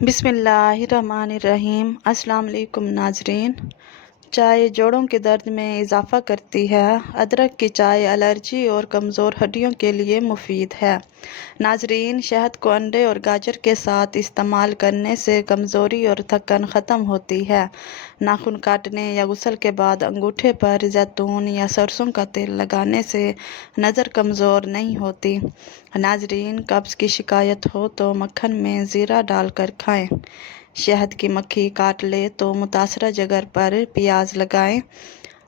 बिस्मिल्लाहिर्रहमानिर्रहीम। अस्सलाम वालेकुम नाजरीन। चाय जोड़ों के दर्द में इजाफ़ा करती है। अदरक की चाय एलर्जी और कमज़ोर हड्डियों के लिए मुफीद है। नाजरीन, शहद को अंडे और गाजर के साथ इस्तेमाल करने से कमज़ोरी और थकन ख़त्म होती है। नाखून काटने या गुस्ल के बाद अंगूठे पर जैतून या सरसों का तेल लगाने से नज़र कमज़ोर नहीं होती। नाजरीन, कब्ज़ की शिकायत हो तो मक्खन में ज़ीरा डालकर खाएं। शहद की मक्खी काट ले तो मुतासरा जगह पर प्याज लगाएं।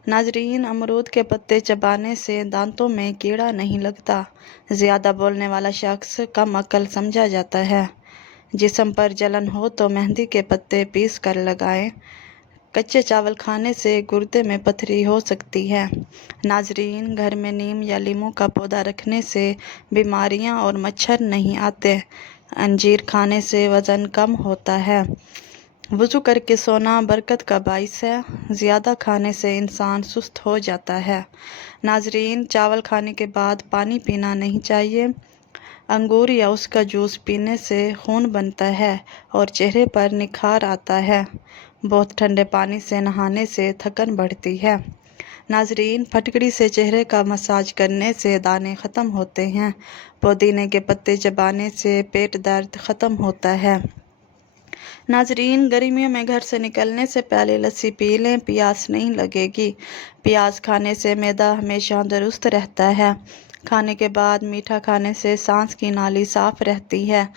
नाजरीन, अमरूद के पत्ते चबाने से दांतों में कीड़ा नहीं लगता। ज़्यादा बोलने वाला शख्स कम अक्ल समझा जाता है। जिस्म पर जलन हो तो मेहंदी के पत्ते पीस कर लगाएं। कच्चे चावल खाने से गुर्दे में पथरी हो सकती है। नाजरीन, घर में नीम या लीमू का पौधा रखने से बीमारियां और मच्छर नहीं आते। अंजीर खाने से वज़न कम होता है। वज़ू करके सोना बरकत का बाइस है। ज़्यादा खाने से इंसान सुस्त हो जाता है। नाजरीन, चावल खाने के बाद पानी पीना नहीं चाहिए। अंगूर या उसका जूस पीने से खून बनता है और चेहरे पर निखार आता है। बहुत ठंडे पानी से नहाने से थकन बढ़ती है। नाजरीन, फटकड़ी से चेहरे का मसाज करने से दाने ख़त्म होते हैं। पुदीने के पत्ते चबाने से पेट दर्द ख़त्म होता है। नाजरीन, गर्मियों में घर से निकलने से पहले लस्सी पी लें, प्यास नहीं लगेगी। प्याज खाने से मैदा हमेशा दुरुस्त रहता है। खाने के बाद मीठा खाने से सांस की नाली साफ रहती है।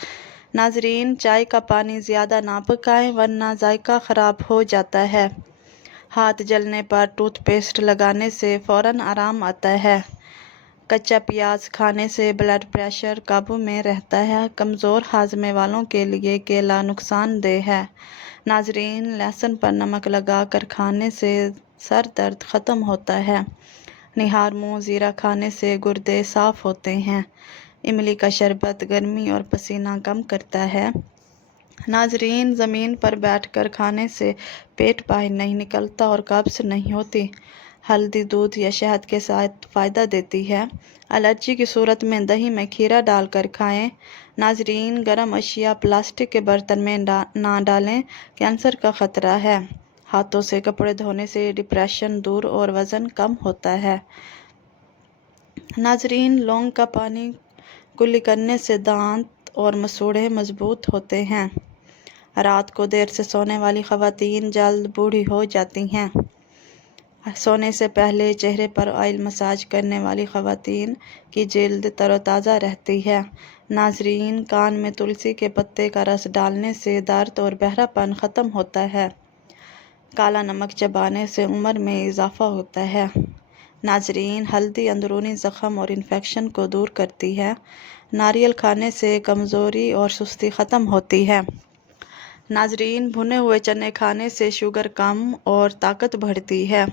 नाजरीन, चाय का पानी ज़्यादा ना पकाएं वरना जायका ख़राब हो जाता है। हाथ जलने पर टूथपेस्ट लगाने से फ़ौरन आराम आता है। कच्चा प्याज खाने से ब्लड प्रेशर काबू में रहता है। कमज़ोर हाजमे वालों के लिए केला नुकसानदेह है। नाजरीन, लहसुन पर नमक लगाकर खाने से सर दर्द ख़त्म होता है। निहार मुँह ज़ीरा खाने से गुर्दे साफ़ होते हैं। इमली का शरबत गर्मी और पसीना कम करता है। नाजरीन, ज़मीन पर बैठकर खाने से पेट बाहर नहीं निकलता और कब्ज़ नहीं होती। हल्दी दूध या शहद के साथ फ़ायदा देती है। एलर्जी की सूरत में दही में खीरा डालकर खाएं। नाजरीन, गर्म अशिया प्लास्टिक के बर्तन में ना डालें, कैंसर का ख़तरा है। हाथों से कपड़े धोने से डिप्रेशन दूर और वज़न कम होता है। नाजरीन, लौंग का पानी कुल्ली करने से दांत और मसूड़े मजबूत होते हैं। रात को देर से सोने वाली ख़वातीन जल्द बूढ़ी हो जाती हैं। सोने से पहले चेहरे पर ऑयल मसाज करने वाली ख़वातीन की जिल्द तरोताज़ा रहती है। नाजरीन, कान में तुलसी के पत्ते का रस डालने से दर्द और बहरापन ख़त्म होता है। काला नमक चबाने से उम्र में इजाफ़ा होता है। नाजरीन, हल्दी अंदरूनी ज़ख़म और इन्फेक्शन को दूर करती है। नारियल खाने से कमज़ोरी और सुस्ती ख़त्म होती है। नाजरीन, भुने हुए चने खाने से शुगर कम और ताकत बढ़ती है।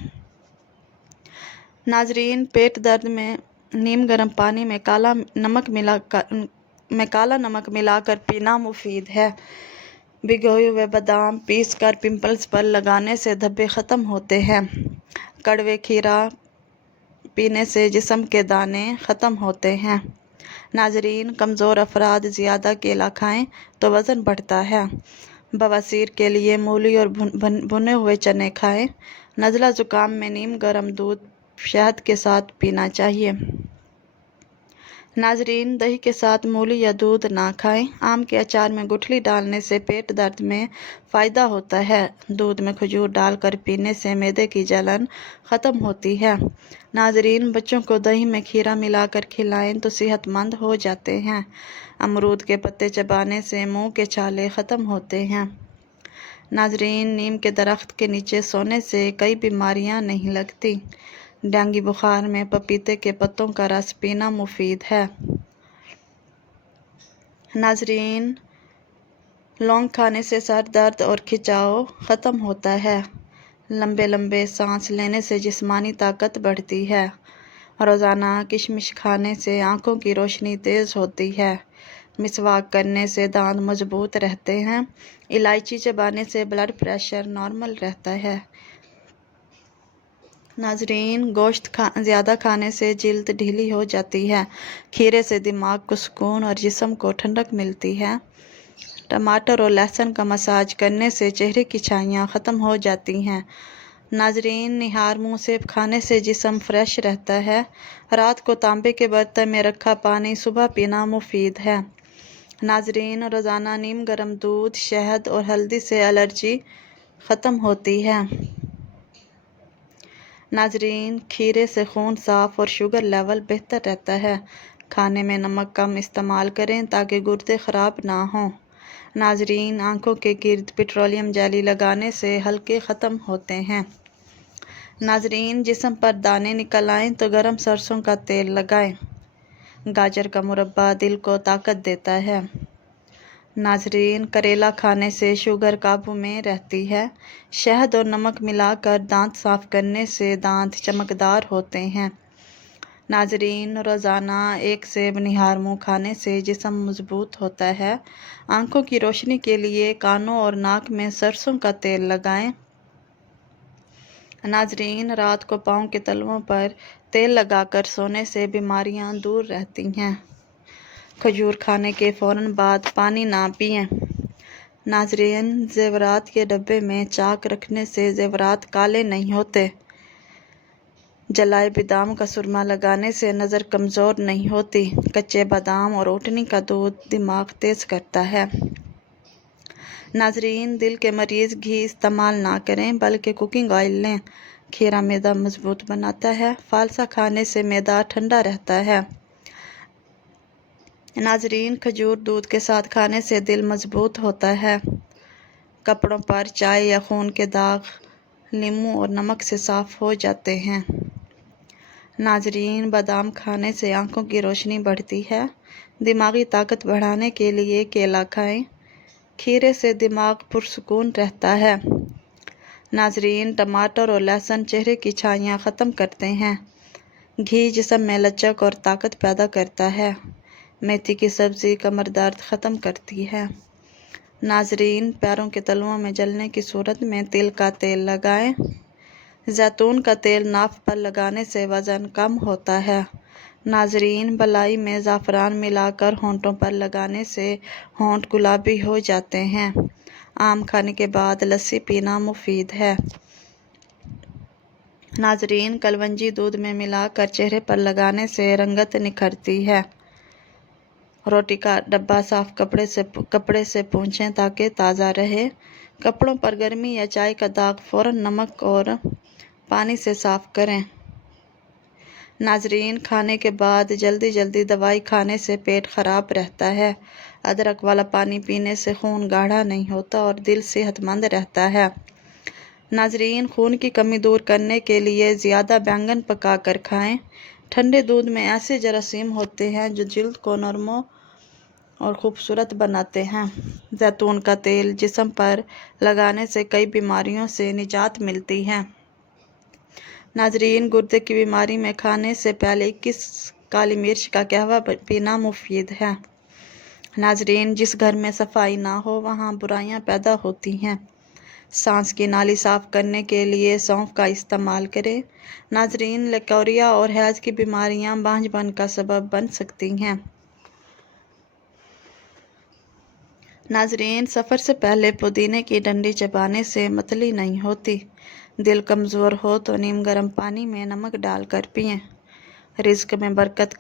नाजरीन, पेट दर्द में नीम गर्म पानी में काला नमक मिलाकर पीना मुफीद है। भिगोए हुए बादाम पीस कर पिंपल्स पर लगाने से धब्बे ख़त्म होते हैं। कड़वे खीरा पीने से जिस्म के दाने ख़त्म होते हैं। नाजरीन, कमज़ोर अफराद ज़्यादा केला खाएं तो वज़न बढ़ता है। बवासीर के लिए मूली और भुने हुए चने खाएं। नज़ला ज़ुकाम में नीम गर्म दूध शहद के साथ पीना चाहिए। नाजरीन, दही के साथ मूली या दूध ना खाएं। आम के अचार में गुठली डालने से पेट दर्द में फ़ायदा होता है। दूध में खजूर डालकर पीने से मैदे की जलन ख़त्म होती है। नाजरीन, बच्चों को दही में खीरा मिलाकर खिलाएं तो सेहतमंद हो जाते हैं। अमरूद के पत्ते चबाने से मुंह के छाले ख़त्म होते हैं। नाजरीन, नीम के दरख्त के नीचे सोने से कई बीमारियां नहीं लगती। डेंगू बुखार में पपीते के पत्तों का रस पीना मुफीद है। नाजरीन, लौंग खाने से सर दर्द और खिंचाव ख़त्म होता है। लंबे लंबे सांस लेने से जिस्मानी ताकत बढ़ती है। रोज़ाना किशमिश खाने से आँखों की रोशनी तेज़ होती है। मिसवाक करने से दांत मजबूत रहते हैं। इलायची चबाने से ब्लड प्रेशर नॉर्मल रहता है। नाजरीन, गोश्त ज़्यादा खाने से जिल्द ढीली हो जाती है। खीरे से दिमाग को सुकून और जिस्म को ठंडक मिलती है। टमाटर और लहसुन का मसाज करने से चेहरे की छाइयाँ ख़त्म हो जाती हैं। नाजरीन, निहार मुँह सेब खाने से जिस्म फ्रेश रहता है। रात को तांबे के बर्तन में रखा पानी सुबह पीना मुफीद है। नाजरीन, रोज़ाना नीम गर्म दूध, शहद और हल्दी से एलर्जी ख़त्म होती है। नाजरीन, खीरे से खून साफ़ और शुगर लेवल बेहतर रहता है। खाने में नमक कम इस्तेमाल करें ताकि गुर्दे ख़राब ना हों। नाजरीन, आँखों के गिर्द पेट्रोलियम जेली लगाने से हल्के ख़त्म होते हैं। नाजरीन, जिस्म पर दाने निकल आएँ तो गर्म सरसों का तेल लगाएं। गाजर का मुरब्बा दिल को ताकत देता है। नाजरीन, करेला खाने से शुगर काबू में रहती है। शहद और नमक मिलाकर दांत साफ़ करने से दांत चमकदार होते हैं। नाजरीन, रोज़ाना एक सेब निहार मुँह खाने से जिस्म मजबूत होता है। आँखों की रोशनी के लिए कानों और नाक में सरसों का तेल लगाएं। नाजरीन, रात को पाँव के तलवों पर तेल लगाकर सोने से बीमारियां दूर रहती हैं। खजूर खाने के फ़ौरन बाद पानी ना पिएं। नाजरीन, ज़ेवरात के डब्बे में चाक रखने से ज़ेवरात काले नहीं होते। जलाए बादाम का सुरमा लगाने से नज़र कमज़ोर नहीं होती। कच्चे बादाम और ओटनी का दूध दिमाग तेज़ करता है। नाजरीन, दिल के मरीज़ घी इस्तेमाल ना करें बल्कि कुकिंग ऑयल लें। खीरा मैदा मजबूत बनाता है। फालसा खाने से मैदा ठंडा रहता है। नाजरीन, खजूर दूध के साथ खाने से दिल मजबूत होता है। कपड़ों पर चाय या खून के दाग नींबू और नमक से साफ़ हो जाते हैं। नाजरीन, बादाम खाने से आँखों की रोशनी बढ़ती है। दिमागी ताकत बढ़ाने के लिए केला खाएं। खीरे से दिमाग पुरसुकून रहता है। नाजरीन, टमाटर और लहसुन चेहरे की छाइयाँ ख़त्म करते हैं। घी जिस्म में लचक और ताकत पैदा करता है। मेथी की सब्ज़ी कमर दर्द ख़त्म करती है। नाजरीन, पैरों के तलवों में जलने की सूरत में तिल का तेल लगाएं। जैतून का तेल नाफ पर लगाने से वज़न कम होता है। नाजरीन, बलाई में ज़ाफ़रान मिलाकर होंठों पर लगाने से होंठ गुलाबी हो जाते हैं। आम खाने के बाद लस्सी पीना मुफीद है। नाजरीन, कलवंजी दूध में मिलाकर चेहरे पर लगाने से रंगत निखरती है। रोटी का डब्बा साफ कपड़े से पोंछें ताकि ताज़ा रहे। कपड़ों पर गर्मी या चाय का दाग फ़ौरन नमक और पानी से साफ़ करें। नाजरीन, खाने के बाद जल्दी दवाई खाने से पेट ख़राब रहता है। अदरक वाला पानी पीने से खून गाढ़ा नहीं होता और दिल सेहतमंद रहता है। नाजरीन, खून की कमी दूर करने के लिए ज़्यादा बैंगन पका कर खाएं। ठंडे दूध में ऐसे जरासीम होते हैं जो जिल्द को नरम और खूबसूरत बनाते हैं। जैतून का तेल जिस्म पर लगाने से कई बीमारियों से निजात मिलती है। नाजरीन, गुर्दे की बीमारी में खाने से पहले 21 काली मिर्च का कहवा पीना मुफीद है। नाजरीन, जिस घर में सफाई ना हो वहाँ बुराइयां पैदा होती हैं। सांस की नाली साफ़ करने के लिए सौंफ का इस्तेमाल करें। नाजरीन, लकौरिया और हैज़ की बीमारियां बांझपन का सबब बन सकती हैं। नाजरीन, सफ़र से पहले पुदीने की डंडी चबाने से मतली नहीं होती। दिल कमज़ोर हो तो नीम गर्म पानी में नमक डालकर पिएं। रिज़्क में बरकत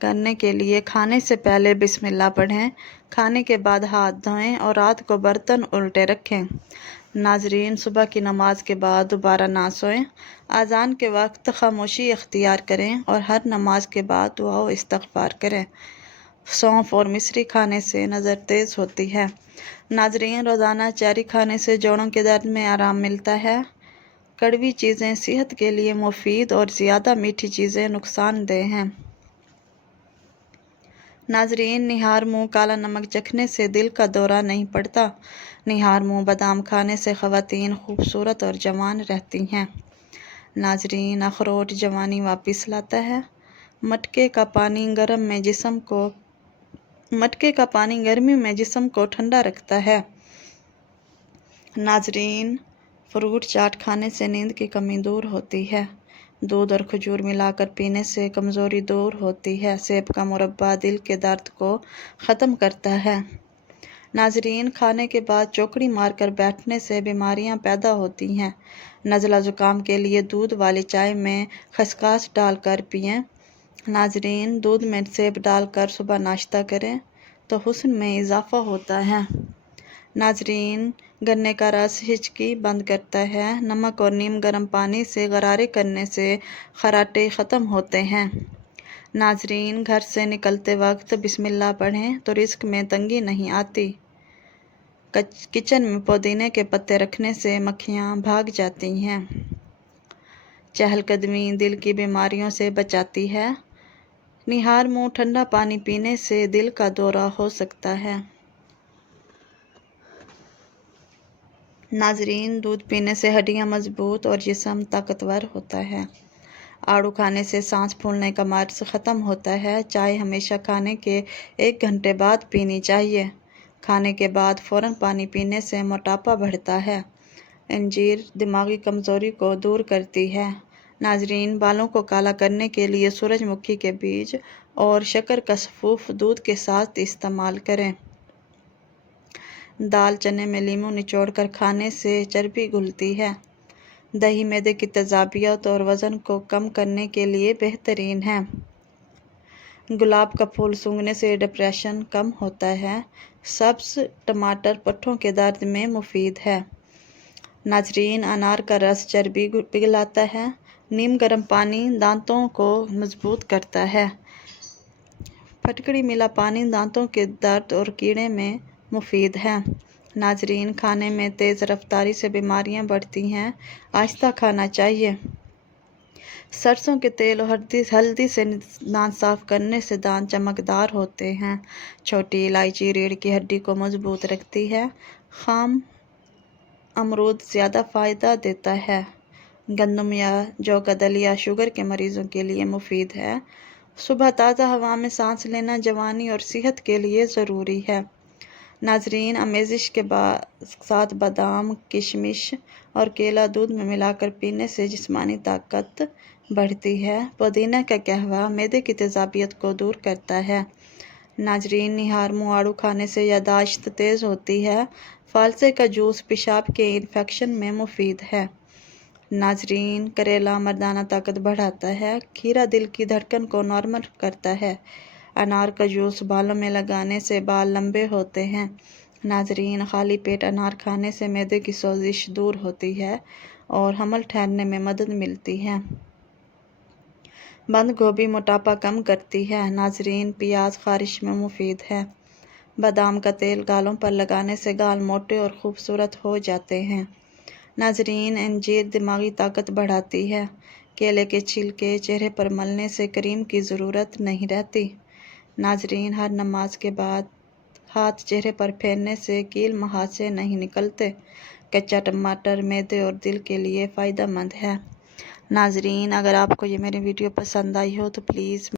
करने के लिए खाने से पहले बिस्मिल्लाह पढ़ें। खाने के बाद हाथ धोएं और रात को बर्तन उल्टे रखें। नाजरीन, सुबह की नमाज के बाद दोबारा ना सोएं। अज़ान के वक्त खामोशी इख्तियार करें और हर नमाज के बाद दुआ व इस्तग़फ़ार करें। सौंफ और मिश्री खाने से नज़र तेज़ होती है। नाजरीन, रोज़ाना चेरी खाने से जोड़ों के दर्द में आराम मिलता है। कड़वी चीज़ें सेहत के लिए मुफीद और ज़्यादा मीठी चीज़ें नुकसानदेह हैं। नाजरीन, निहार मुँह काला नमक चखने से दिल का दौरा नहीं पड़ता। निहार मुँह बादाम खाने से ख़वातीन खूबसूरत और जवान रहती हैं। नाजरीन, अखरोट जवानी वापस लाता है। मटके का पानी गर्मी में जिस्म को ठंडा रखता है। नाजरीन, फ्रूट चाट खाने से नींद की कमी दूर होती है। दूध और खजूर मिलाकर पीने से कमज़ोरी दूर होती है। सेब का मुरब्बा दिल के दर्द को ख़त्म करता है। नाजरीन, खाने के बाद चौकड़ी मारकर बैठने से बीमारियां पैदा होती हैं। नज़ला ज़ुकाम के लिए दूध वाली चाय में खसखस डालकर पिएं। नाजरीन, दूध में सेब डालकर सुबह नाश्ता करें तो हुस्न में इजाफा होता है। नाजरीन, गन्ने का रस हिचकी बंद करता है। नमक और नीम गर्म पानी से गरारे करने से खराटे ख़त्म होते हैं। नाजरीन, घर से निकलते वक्त बिस्मिल्लाह पढ़ें तो रिस्क में तंगी नहीं आती। किचन में पुदीने के पत्ते रखने से मक्खियाँ भाग जाती हैं। चहलकदमी दिल की बीमारियों से बचाती है। निहार मुँह ठंडा पानी पीने से दिल का दौरा हो सकता है। नाजरीन, दूध पीने से हड्डियाँ मजबूत और जिस्म ताकतवर होता है। आड़ू खाने से सांस फूलने का मर्ज ख़त्म होता है। चाय हमेशा खाने के 1 घंटे बाद पीनी चाहिए। खाने के बाद फ़ौरन पानी पीने से मोटापा बढ़ता है। अंजीर दिमागी कमज़ोरी को दूर करती है। नाजरीन, बालों को काला करने के लिए सूरजमुखी के बीज और शक्कर का सफ़ूफ दूध के साथ इस्तेमाल करें। दाल चने में लीमू निचोड़कर खाने से चर्बी घुलती है। दही मैदे की तेज़ाबियत और वज़न को कम करने के लिए बेहतरीन है। गुलाब का फूल सूंघने से डिप्रेशन कम होता है। सब्ज़ टमाटर पट्ठों के दर्द में मुफीद है। नाजरीन, अनार का रस चर्बी पिघलाता है। नीम गर्म पानी दांतों को मजबूत करता है। फटकड़ी मिला पानी दांतों के दर्द और कीड़े में मुफीद है। नाजरीन, खाने में तेज़ रफ्तारी से बीमारियां बढ़ती हैं। आहिस्ता खाना चाहिए। सरसों के तेल और हल्दी से दांत साफ करने से दांत चमकदार होते हैं। छोटी इलायची रीढ़ की हड्डी को मजबूत रखती है। खाम अमरूद ज़्यादा फ़ायदा देता है। गंदम या जौ का दलिया शुगर के मरीज़ों के लिए मुफीद है। सुबह ताज़ा हवा में सांस लेना जवानी और सेहत के लिए ज़रूरी है। नाजरीन, अमेज़िश के साथ बादाम, किशमिश और केला दूध में मिलाकर पीने से जिस्मानी ताकत बढ़ती है। पुदीना का कहवा मैदे की तेज़ाबियत को दूर करता है। नाजरीन, निहार मुँह आड़ू खाने से यादाश्त तेज़ होती है। फालसे का जूस पेशाब के इन्फेक्शन में मुफीद है। नाजरीन, करेला मर्दाना ताकत बढ़ाता है। खीरा दिल की धड़कन को नॉर्मल करता है। अनार का जूस बालों में लगाने से बाल लंबे होते हैं। नाजरीन, खाली पेट अनार खाने से मैदे की सोजिश दूर होती है और हमल ठहरने में मदद मिलती है। बंद गोभी मोटापा कम करती है। नाजरीन, प्याज खारिश में मुफीद है। बादाम का तेल गालों पर लगाने से गाल मोटे और खूबसूरत हो जाते हैं। नाजरीन, अंजीर दिमागी ताकत बढ़ाती है। केले के छिलके चेहरे पर मलने से क्रीम की ज़रूरत नहीं रहती। नाजरीन, हर नमाज के बाद हाथ चेहरे पर फेरने से कील मुहासे नहीं निकलते। कच्चा टमाटर मैदे और दिल के लिए फ़ायदेमंद है। नाजरीन, अगर आपको ये मेरी वीडियो पसंद आई हो तो प्लीज़